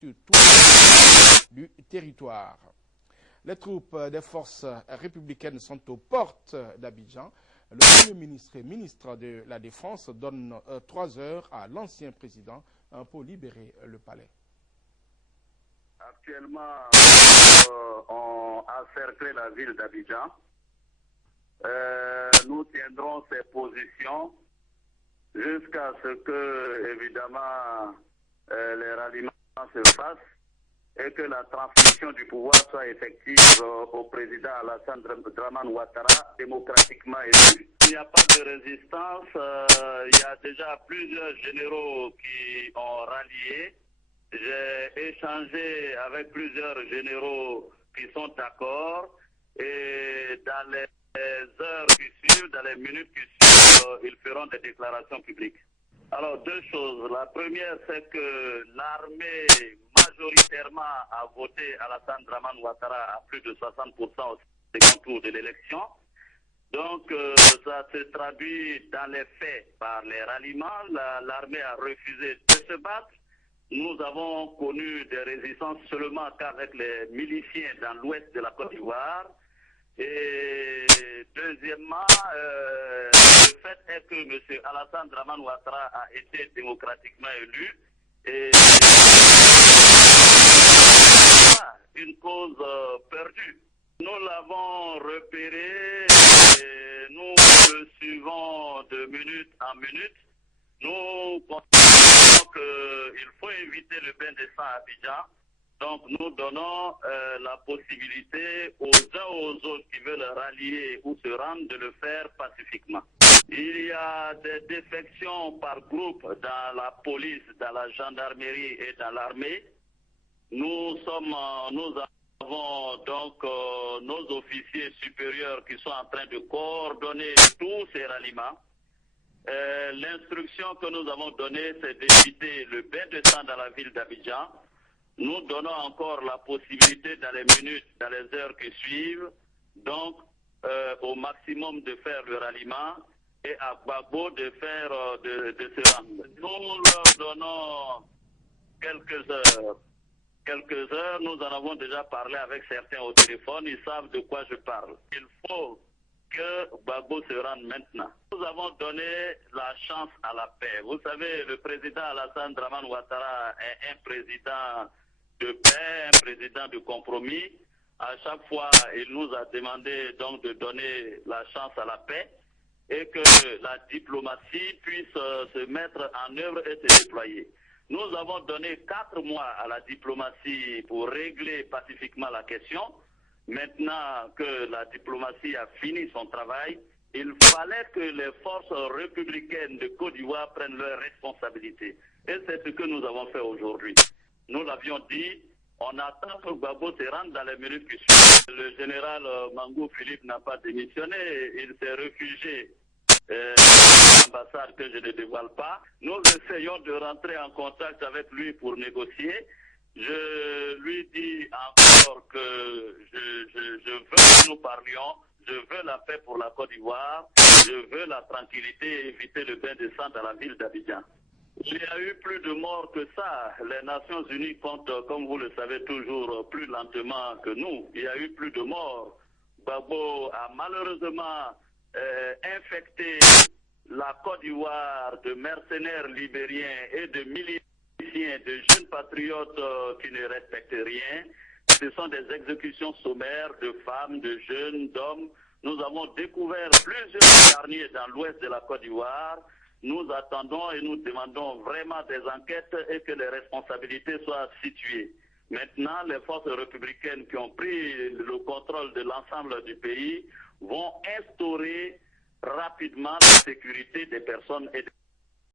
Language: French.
sur tout du territoire. Les troupes des forces républicaines sont aux portes d'Abidjan. Le Premier ministre et ministre de la Défense donne 3 heures à l'ancien président pour libérer le palais. Actuellement, on a cerclé la ville d'Abidjan. Nous tiendrons ces positions jusqu'à ce que, évidemment, les ralliements se fassent et que la transmission du pouvoir soit effective au président Alassane Dramane Ouattara, démocratiquement élu. Il n'y a pas de résistance. Il y a déjà plusieurs généraux qui ont rallié. J'ai échangé avec plusieurs généraux qui sont d'accord et dans les heures qui suivent, dans les minutes qui suivent, ils feront des déclarations publiques. Alors, 2 choses. La première, c'est que l'armée majoritairement a voté Alassane Dramane Ouattara à plus de 60% au second tour de l'élection. Donc, ça se traduit dans les faits par les ralliements. L'armée a refusé de se battre. Nous avons connu des résistances seulement qu'avec les miliciens dans l'ouest de la Côte d'Ivoire. Et deuxièmement, le fait est que M. Alassane Dramane Ouattara a été démocratiquement élu et une cause perdue. Nous l'avons repéré et nous le suivons de minute en minute. Nous considérons qu'il faut éviter le bain de sang à Abidjan. Donc nous donnons la possibilité aux uns aux autres qui veulent rallier ou se rendre de le faire pacifiquement. Il y a des défections par groupe dans la police, dans la gendarmerie et dans l'armée. Nous avons donc nos officiers supérieurs qui sont en train de coordonner tous ces ralliements. L'instruction que nous avons donnée, c'est d'éviter le bain de sang dans la ville d'Abidjan. Nous donnons encore la possibilité dans les minutes, dans les heures qui suivent, donc au maximum de faire le ralliement et à Gbagbo de faire de se rendre. Nous leur donnons quelques heures. Quelques heures, nous en avons déjà parlé avec certains au téléphone, ils savent de quoi je parle. Il faut que Gbagbo se rende maintenant. Nous avons donné la chance à la paix. Vous savez, le président Alassane Dramane Ouattara est un président de paix, un président de compromis. À chaque fois, il nous a demandé donc de donner la chance à la paix et que la diplomatie puisse se mettre en œuvre et se déployer. Nous avons donné 4 mois à la diplomatie pour régler pacifiquement la question. Maintenant que la diplomatie a fini son travail, il fallait que les forces républicaines de Côte d'Ivoire prennent leurs responsabilités. Et c'est ce que nous avons fait aujourd'hui. Nous l'avions dit, on attend que Gbagbo se rende dans les minutes qui suivent. Le général Mangou Philippe n'a pas démissionné, il s'est réfugié à l'ambassade que je ne dévoile pas. Nous essayons de rentrer en contact avec lui pour négocier. Je lui dis encore que je veux que nous parlions, je veux la paix pour la Côte d'Ivoire, je veux la tranquillité et éviter le bain de sang dans la ville d'Abidjan. Il y a eu plus de morts que ça. Les Nations Unies comptent, comme vous le savez, toujours plus lentement que nous. Il y a eu plus de morts. Gbagbo a malheureusement infecté la Côte d'Ivoire de mercenaires libériens et de miliciens, de jeunes patriotes qui ne respectent rien. Ce sont des exécutions sommaires de femmes, de jeunes, d'hommes. Nous avons découvert plusieurs charniers dans l'ouest de la Côte d'Ivoire. Nous attendons et nous demandons vraiment des enquêtes et que les responsabilités soient situées. Maintenant, les forces républicaines qui ont pris le contrôle de l'ensemble du pays vont instaurer rapidement la sécurité des personnes et des